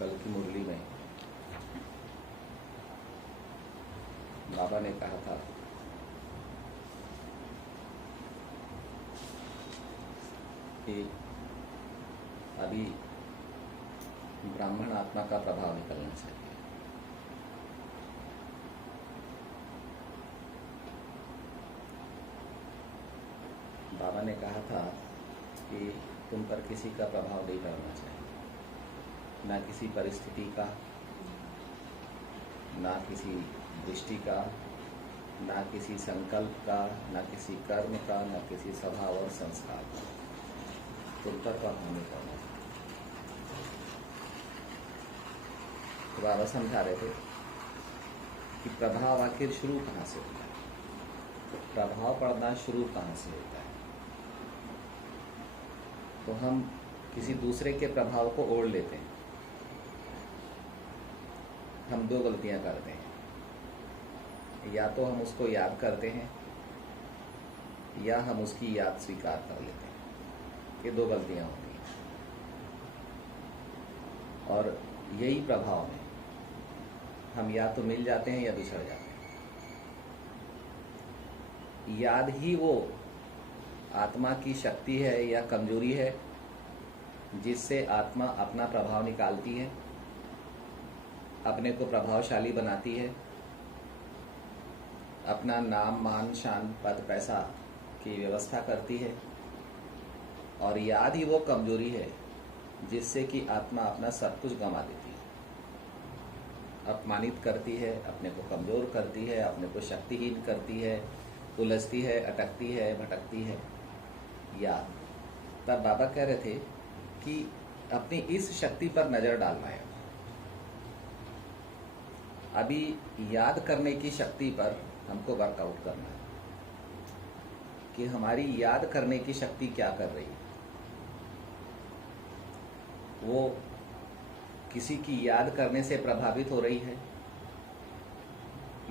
कल की मुरली में बाबा ने कहा था कि अभी ब्राह्मण आत्मा का प्रभाव निकलना चाहिए। बाबा ने कहा था कि तुम पर किसी का प्रभाव नहीं करना चाहिए, ना किसी परिस्थिति का, ना किसी दृष्टि का, ना किसी संकल्प का, ना किसी कर्म का, ना किसी स्वभाव और संस्कार का। तुम पर प्रभाव नहीं करना चाहिए। तो बाबा समझा रहे थे कि प्रभाव आखिर शुरू कहाँ से होता है, प्रभाव पड़ना शुरू कहाँ से होता है। तो हम किसी दूसरे के प्रभाव को ओढ़ लेते हैं। हम दो गलतियां करते हैं, या तो हम उसको याद करते हैं या हम उसकी याद स्वीकार कर लेते हैं। ये दो गलतियां होती हैं और यही प्रभाव में हम या तो मिल जाते हैं या बिछड़ जाते हैं। याद ही वो आत्मा की शक्ति है या कमजोरी है जिससे आत्मा अपना प्रभाव निकालती है, अपने को प्रभावशाली बनाती है, अपना नाम मान शान पद पैसा की व्यवस्था करती है। और याद ही वो कमजोरी है जिससे कि आत्मा अपना सब कुछ गंवा देती है, अपमानित करती है, अपने को कमजोर करती है, अपने को शक्तिहीन करती है, उलझती है, अटकती है, भटकती है। याद। तब बाबा कह रहे थे कि अपनी इस शक्ति पर नजर डालना है। अभी याद करने की शक्ति पर हमको वर्कआउट करना है कि हमारी याद करने की शक्ति क्या कर रही है। वो किसी की याद करने से प्रभावित हो रही है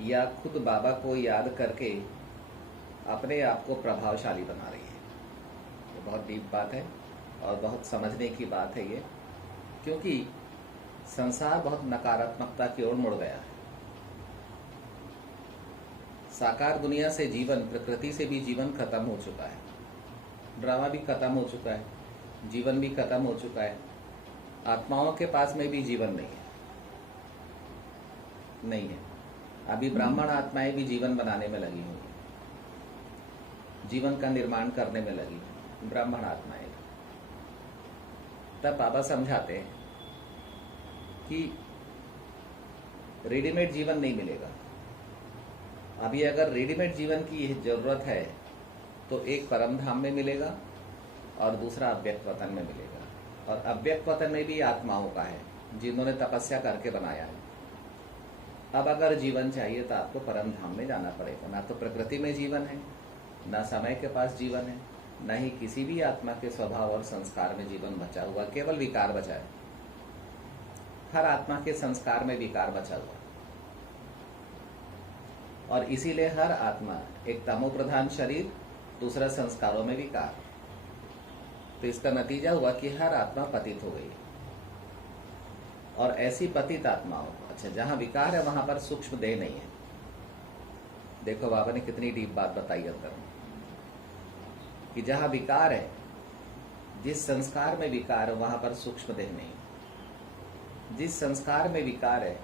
या खुद बाबा को याद करके अपने आप को प्रभावशाली बना रही है। ये बहुत डीप बात है और बहुत समझने की बात है ये, क्योंकि संसार बहुत नकारात्मकता की ओर मुड़ गया है। साकार दुनिया से जीवन, प्रकृति से भी जीवन खत्म हो चुका है, ड्रामा भी खत्म हो चुका है, जीवन भी खत्म हो चुका है। आत्माओं के पास में भी जीवन नहीं है। अभी ब्राह्मण आत्माएं भी जीवन बनाने में लगी हुई, जीवन का निर्माण करने में लगी ब्राह्मण आत्माएं। तब बाबा समझाते हैं कि रेडीमेड जीवन नहीं मिलेगा। अभी अगर रेडीमेड जीवन की जरूरत है तो एक परम धाम में मिलेगा और दूसरा अव्यक्त वतन में मिलेगा। और अव्यक्त वतन में भी आत्माओं का है जिन्होंने तपस्या करके बनाया है। अब अगर जीवन चाहिए तो आपको परम धाम में जाना पड़ेगा। ना तो प्रकृति में जीवन है, ना समय के पास जीवन है, न ही किसी भी आत्मा के स्वभाव और संस्कार में जीवन बचा हुआ, केवल विकार बचा है। हर आत्मा के संस्कार में विकार बचा हुआ और इसीलिए हर आत्मा एक तमो प्रधान शरीर, दूसरा संस्कारों में विकार। तो इसका नतीजा हुआ कि हर आत्मा पतित हो गई। और ऐसी पतित आत्माओं, अच्छा जहां विकार है वहां पर सूक्ष्म देह नहीं है। देखो बाबा ने कितनी डीप बात बताई अंदर में कि जहां विकार है, जिस संस्कार में विकार है वहां पर सूक्ष्म देह नहीं। जिस संस्कार में विकार है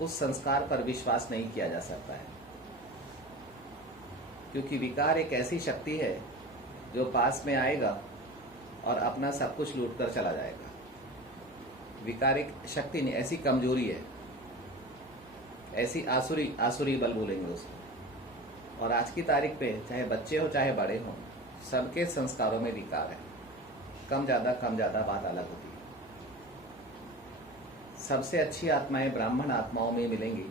उस संस्कार पर विश्वास नहीं किया जा सकता है, क्योंकि विकार एक ऐसी शक्ति है जो पास में आएगा और अपना सब कुछ लूट कर चला जाएगा। विकार एक शक्ति नहीं, ऐसी कमजोरी है, ऐसी आसुरी बल बोलेंगे उसको। और आज की तारीख पे चाहे बच्चे हो चाहे बड़े हो, सबके संस्कारों में विकार है। कम ज्यादा बात अलग होती है। सबसे अच्छी आत्माएं ब्राह्मण आत्माओं में मिलेंगी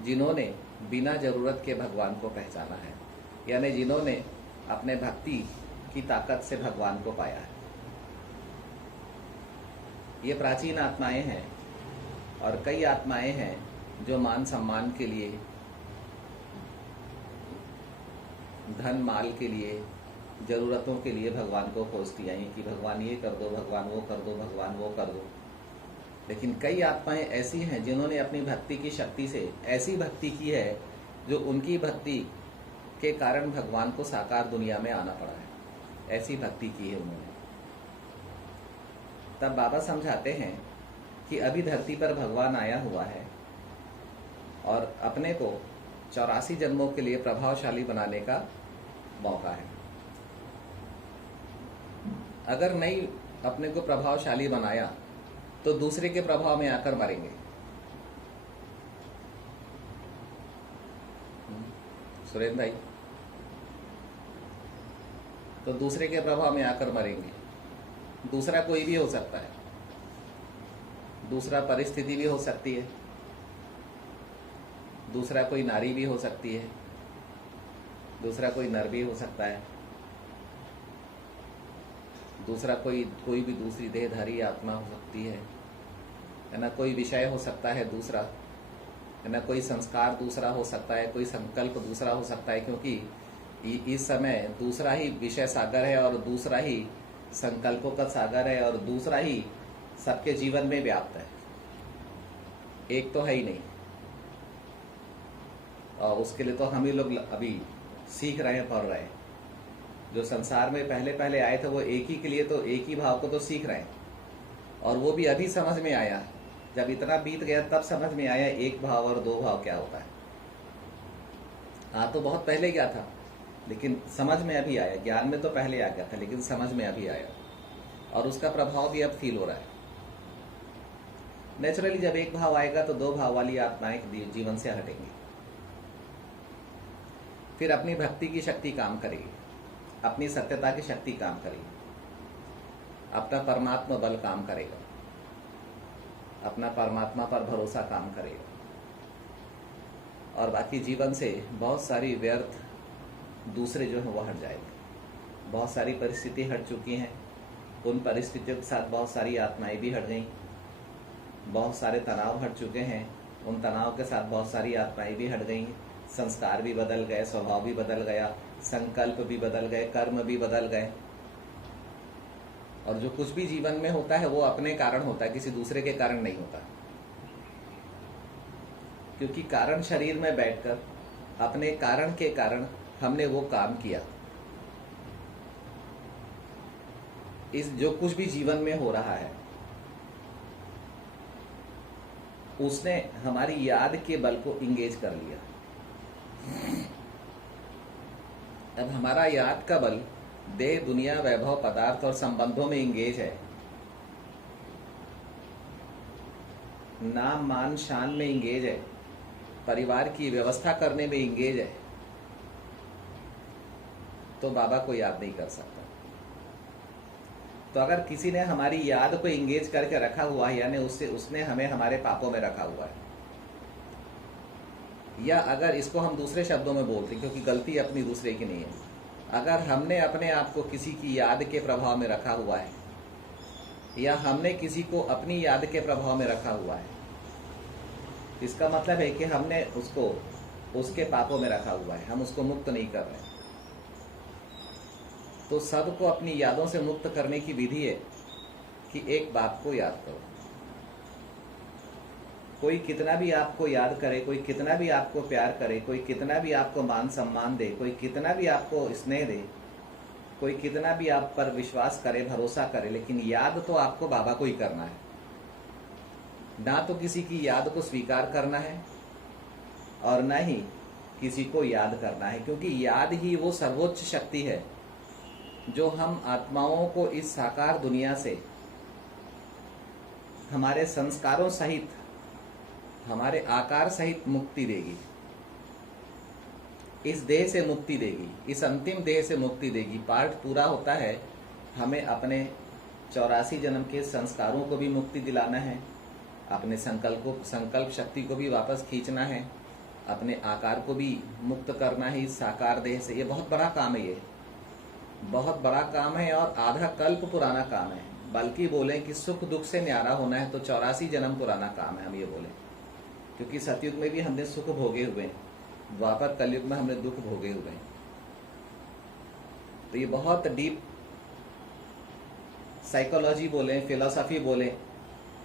जिन्होंने बिना जरूरत के भगवान को पहचाना है, यानी जिन्होंने अपने भक्ति की ताकत से भगवान को पाया है। ये प्राचीन आत्माएं हैं और कई आत्माएं हैं जो मान सम्मान के लिए, धन माल के लिए, जरूरतों के लिए भगवान को खोजती आई कि भगवान ये कर दो, भगवान वो कर दो, भगवान वो कर दो। लेकिन कई आत्माएं ऐसी हैं जिन्होंने अपनी भक्ति की शक्ति से ऐसी भक्ति की है जो उनकी भक्ति के कारण भगवान को साकार दुनिया में आना पड़ा है। ऐसी भक्ति की है उन्होंने। तब बाबा समझाते हैं कि अभी धरती पर भगवान आया हुआ है और अपने को 84 जन्मों के लिए प्रभावशाली बनाने का मौका है। अगर नहीं अपने को प्रभावशाली बनाया तो दूसरे के प्रभाव में आकर मरेंगे। सुरेंद्र भाई, तो दूसरे के प्रभाव में आकर मरेंगे। दूसरा कोई भी हो सकता है, दूसरा परिस्थिति भी हो सकती है, दूसरा कोई नारी भी हो सकती है, दूसरा कोई नर भी हो सकता है, दूसरा कोई भी दूसरी देहधारी आत्मा हो सकती है ना, कोई विषय हो सकता है दूसरा, है ना, कोई संस्कार दूसरा हो सकता है, कोई संकल्प दूसरा हो सकता है, क्योंकि इस समय दूसरा ही विषय सागर है और दूसरा ही संकल्पों का सागर है और दूसरा ही सबके जीवन में व्याप्त है। एक तो है ही नहीं। और उसके लिए तो हम ही लोग अभी सीख रहे हैं, पढ़ रहे हैं। जो संसार में पहले पहले आए थे वो एक ही के लिए तो एक ही भाव को तो सीख रहे हैं, और वो भी अभी समझ में आया। जब इतना बीत गया तब समझ में आया एक भाव और दो भाव क्या होता है। हाँ, तो बहुत पहले गया था लेकिन समझ में अभी आया। ज्ञान में तो पहले आ गया था लेकिन समझ में अभी आया, और उसका प्रभाव भी अब फील हो रहा है। नेचुरली जब एक भाव आएगा तो दो भाव वाली आत्माएं जीवन से हटेंगी, फिर अपनी भक्ति की शक्ति काम करेगी, अपनी सत्यता की शक्ति काम करेगी, अपना परमात्मा बल काम करेगा, अपना परमात्मा पर भरोसा काम करेगा, और बाकी जीवन से बहुत सारी व्यर्थ दूसरे जो है वो हट जाएंगे। बहुत सारी परिस्थिति हट चुकी हैं, उन परिस्थितियों के साथ बहुत सारी आत्माएं भी हट गई। बहुत सारे तनाव हट चुके हैं, उन तनाव के साथ बहुत सारी आत्माएं भी हट गई। संस्कार भी बदल गए, स्वभाव भी बदल गया, संकल्प भी बदल गए, कर्म भी बदल गए। और जो कुछ भी जीवन में होता है वो अपने कारण होता है, किसी दूसरे के कारण नहीं होता। क्योंकि कारण शरीर में बैठकर अपने कारण के कारण हमने वो काम किया। इस जो कुछ भी जीवन में हो रहा है उसने हमारी याद के बल को इंगेज कर लिया। अब हमारा याद का बल देह, दुनिया, वैभव, पदार्थ और संबंधों में इंगेज है, नाम, मान, शान में इंगेज है, परिवार की व्यवस्था करने में इंगेज है, तो बाबा को याद नहीं कर सकता। तो अगर किसी ने हमारी याद को इंगेज करके रखा हुआ है, यानी उसने हमें हमारे पापों में रखा हुआ है। या अगर इसको हम दूसरे शब्दों में बोलते हैं, क्योंकि गलती अपनी दूसरे की नहीं है, अगर हमने अपने आप को किसी की याद के प्रभाव में रखा हुआ है या हमने किसी को अपनी याद के प्रभाव में रखा हुआ है, इसका मतलब है कि हमने उसको उसके पापों में रखा हुआ है, हम उसको मुक्त नहीं कर रहे। तो सबको अपनी यादों से मुक्त करने की विधि है कि एक बात को याद करो। कोई कितना भी आपको याद करे, कोई कितना भी आपको प्यार करे, कोई कितना भी आपको मान सम्मान दे, कोई कितना भी आपको स्नेह दे, कोई कितना भी आप पर विश्वास करे, भरोसा करे, लेकिन याद तो आपको बाबा को ही करना है। ना तो किसी की याद को स्वीकार करना है और ना ही किसी को याद करना है, क्योंकि याद ही वो सर्वोच्च शक्ति है जो हम आत्माओं को इस साकार दुनिया से हमारे संस्कारों सहित, हमारे आकार सहित मुक्ति देगी। इस देह से मुक्ति देगी, इस अंतिम देह से मुक्ति देगी। पार्ट पूरा होता है, हमें अपने 84 जन्म के संस्कारों को भी मुक्ति दिलाना है, अपने संकल्प शक्ति को भी वापस खींचना है, अपने आकार को भी मुक्त करना है इस साकार देह से। ये बहुत बड़ा काम है, ये बहुत बड़ा काम है और आधा कल्प पुराना काम है। बल्कि बोलें कि सुख दुख से न्यारा होना है तो 84 जन्म पुराना काम है, हम ये बोलें। क्योंकि सतयुग में भी हमने सुख भोगे हुए हैं, द्वापर कलयुग में हमने दुख भोगे हुए हैं। तो ये बहुत डीप साइकोलॉजी बोलें, फिलोसफी बोलें,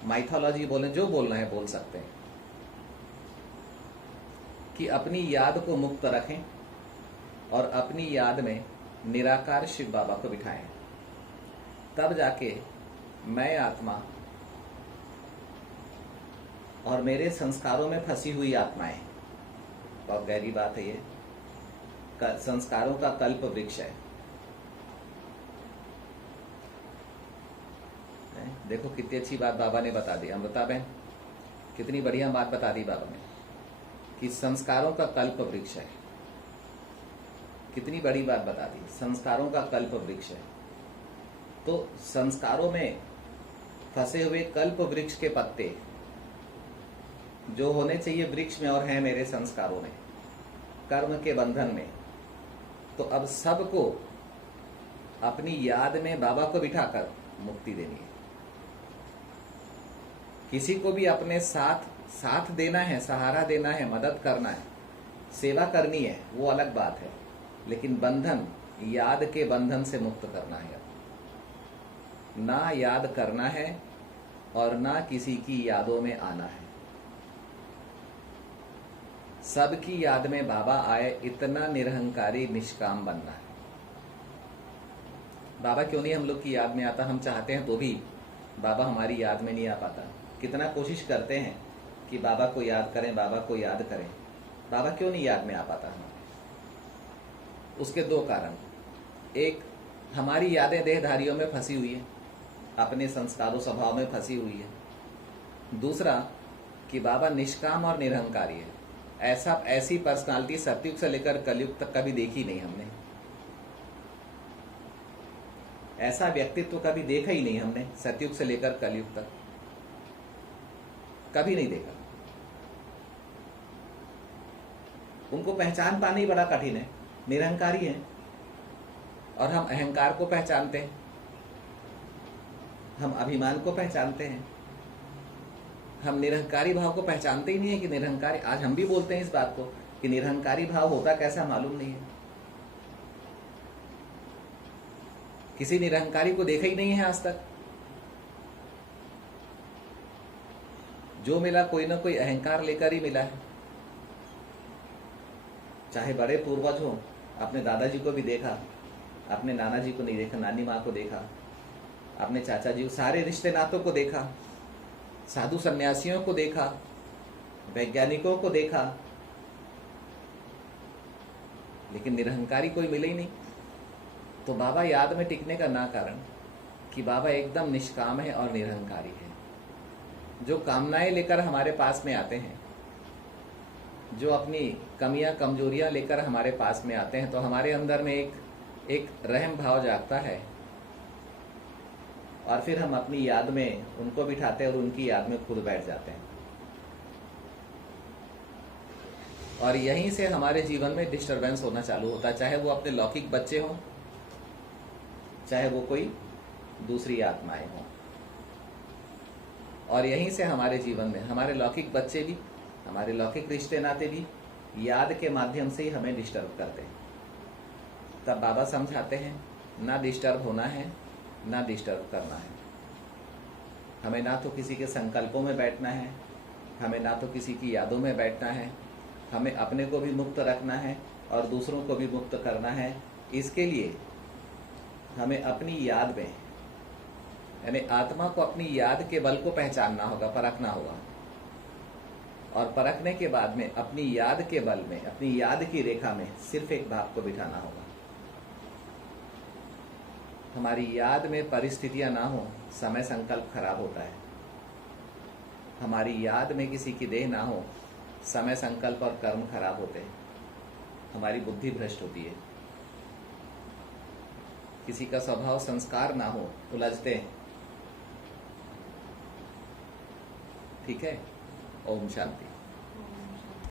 माइथोलॉजी बोलें, जो बोलना है बोल सकते हैं, कि अपनी याद को मुक्त रखें और अपनी याद में निराकार शिव बाबा को बिठाएं। तब जाके मैं आत्मा और मेरे संस्कारों में फंसी हुई आत्माएं, बहुत गहरी बात है ये, संस्कारों का कल्प वृक्ष है। देखो कितनी अच्छी बात बाबा ने बता दी, अमृता बहन कितनी बढ़िया बात बता दी बाबा ने, कि संस्कारों का कल्प वृक्ष है। कितनी बड़ी बात बता दी, संस्कारों का कल्प वृक्ष है। तो संस्कारों में फंसे हुए कल्प वृक्ष के पत्ते जो होने चाहिए वृक्ष में और हैं मेरे संस्कारों में, कर्म के बंधन में, तो अब सबको अपनी याद में बाबा को बिठाकर मुक्ति देनी है। किसी को भी अपने साथ देना है, सहारा देना है, मदद करना है, सेवा करनी है, वो अलग बात है, लेकिन बंधन, याद के बंधन से मुक्त करना है। ना याद करना है और ना किसी की यादों में आना है। सबकी याद में बाबा आए, इतना निरहंकारी निष्काम बनना है। बाबा क्यों नहीं हम लोग की याद में आता? हम चाहते हैं तो भी बाबा हमारी याद में नहीं आ पाता। कितना कोशिश करते हैं कि बाबा को याद करें, बाबा को याद करें, बाबा क्यों नहीं याद में आ पाता हमारे? उसके दो कारण, एक हमारी यादें देहधारियों में फंसी हुई है, अपने संस्कारों स्वभाव में फंसी हुई है। दूसरा कि बाबा निष्काम और निरहंकारी है। ऐसी पर्सनालिटी सतयुग से लेकर कलयुग तक कभी देखी नहीं हमने। ऐसा व्यक्तित्व कभी देखा ही नहीं हमने, सतयुग से लेकर कलयुग तक कभी नहीं देखा। उनको पहचान पाना ही बड़ा कठिन है। निरहंकारी है और हम अहंकार को पहचानते हैं, हम अभिमान को पहचानते हैं, हम निरहंकारी भाव को पहचानते ही नहीं है कि निरहंकारी। आज हम भी बोलते हैं इस बात को कि निरहंकारी भाव होता कैसा मालूम नहीं है। किसी निरहंकारी को देखा ही नहीं है आज तक। जो मिला कोई ना कोई अहंकार लेकर ही मिला है। चाहे बड़े पूर्वज हो, अपने दादाजी को भी देखा, अपने नाना जी को नहीं देखा, नानी माँ को देखा, अपने चाचा जी, सारे रिश्ते नातों को देखा, साधु सन्यासियों को देखा, वैज्ञानिकों को देखा, लेकिन निरहंकारी कोई मिले ही नहीं। तो बाबा याद में टिकने का ना कारण कि बाबा एकदम निष्काम है और निरहंकारी है। जो कामनाएं लेकर हमारे पास में आते हैं, जो अपनी कमियां कमजोरियां लेकर हमारे पास में आते हैं, तो हमारे अंदर में एक रहम भाव जागता है और फिर हम अपनी याद में उनको बिठाते हैं और उनकी याद में खुद बैठ जाते हैं। और यहीं से हमारे जीवन में डिस्टरबेंस होना चालू होता है, चाहे वो अपने लौकिक बच्चे हों, चाहे वो कोई दूसरी आत्माएं हों। और यहीं से हमारे जीवन में हमारे लौकिक बच्चे भी, हमारे लौकिक रिश्ते नाते भी याद के माध्यम से ही हमें डिस्टर्ब करते हैं। तब बाबा समझाते हैं ना डिस्टर्ब होना है, ना डिस्टर्ब करना है। हमें ना तो किसी के संकल्पों में बैठना है, हमें ना तो किसी की यादों में बैठना है। हमें अपने को भी मुक्त रखना है और दूसरों को भी मुक्त करना है। इसके लिए हमें अपनी याद में, यानी आत्मा को अपनी याद के बल को पहचानना होगा, परखना होगा। और परखने के बाद में अपनी याद के बल में, अपनी याद की रेखा में सिर्फ एक भाव को बिठाना होगा। हमारी याद में परिस्थितियां ना हो, समय संकल्प खराब होता है। हमारी याद में किसी की देह ना हो, समय संकल्प और कर्म खराब होते हैं। हमारी बुद्धि भ्रष्ट होती है। किसी का स्वभाव संस्कार ना हो, उलझते हैं। ठीक है। ओम शांति।